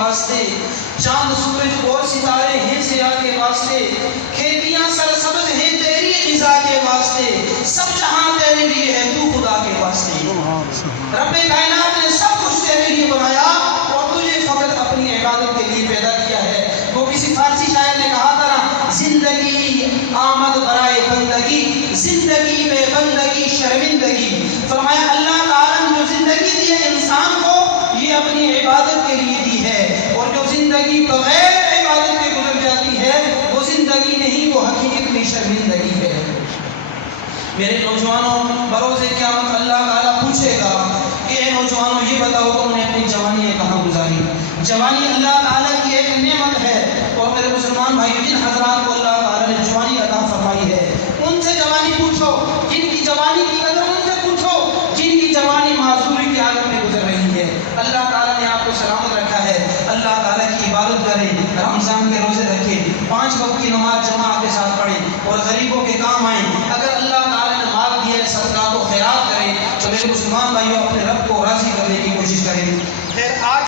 واسطے، چاند سورج اور ستارے ہیں سیاہ کے واسطے، کھیتیاں سرسبز ہیں تیری غذا کے واسطے، سب جہاں تیرے لیے ہے تو خدا کے واسطے۔ رب کائنات نے سب کچھ تیرے لیے بنایا اور تجھے فقط اپنی عبادت کے لیے پیدا کیا ہے۔ وہ کسی فارسی شاعر نے کہا تھا نا، زندگی آمد برائے بندگی، زندگی میں بندگی شرمندگی۔ فرمایا اللہ تعالیٰ نے جو زندگی دی ہے انسان کو، یہ اپنی عبادت کے لیے دی ہے، اور جو زندگی بغیر عبادت کے گزر جاتی ہے وہ زندگی نہیں، وہ حقیقت میں شرمندگی ہے۔ میرے نوجوانوں، بروز قیامت اللہ تعالیٰ پوچھے گا کہ اے نوجوانوں یہ بتاؤ تم نے اپنی جوانی کہاں گزاری؟ جوانی اللہ تعالیٰ کی ایک نعمت ہے، اور میرے مسلمان بھائی جن حضرات کو اللہ تعالیٰ نے جوانی عطا فرمائی ہے ان سے جوانی پوچھو، جن کی جوانی کی قدر ان سے پوچھو، جن کی جوانی معذوری کی حالت میں گزر رہی ہے۔ اللہ تعالیٰ نے آپ کو سلامت رکھا ہے، اللہ تعالیٰ کی عبادت کریں، رمضان کے روزے رکھیں، 5 وقت کی نماز